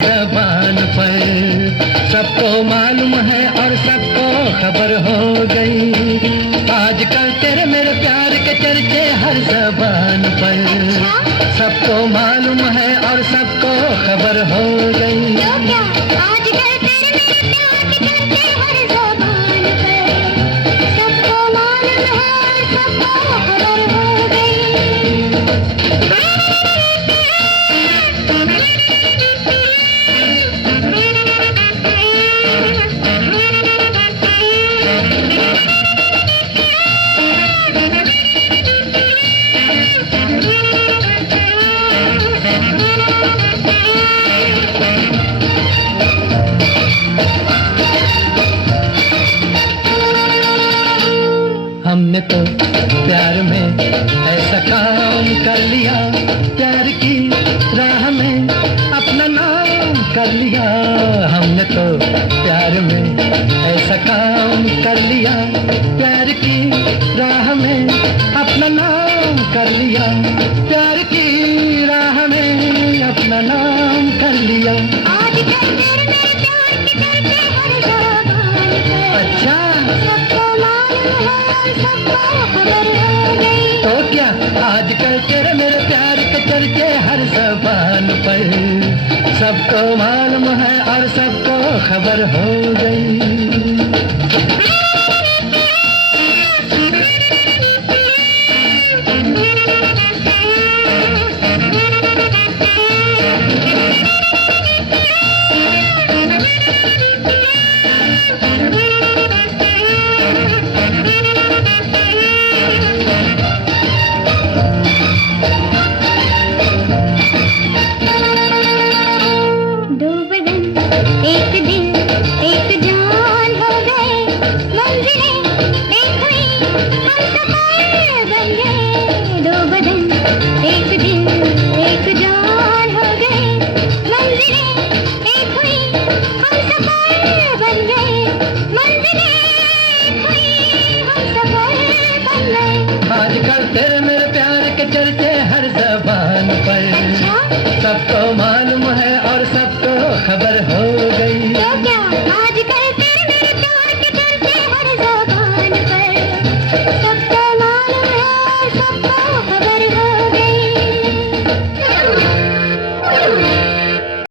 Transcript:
ज़बान पर सबको मालूम है और सबको खबर हो गई। आजकल तेरे मेरे प्यार के चर्चे हर ज़बान पर सबको मालूम है और सबको खबर हो गई। तो क्या आजकल तेरे मेरे प्यार के चर्चे हर ज़बान पर सबको मालूम है और सबको खबर हो गई। हमने तो प्यार में ऐसा काम कर लिया, प्यार की राह में अपना नाम कर लिया। हमने तो प्यार में ऐसा काम कर लिया, प्यार की राह में अपना नाम कर लिया, प्यार की राह में अपना नाम कर लिया। आजकल तेरे मेरे प्यार के चर्चे हर ज़बान पर अच्छा सबको मालूम है और सबको खबर हो गई। तो क्या आजकल तेरे मेरे प्यार के चर्चे हर ज़बान पर सबको मालूम है और सबको खबर हो गई। दो बदन एक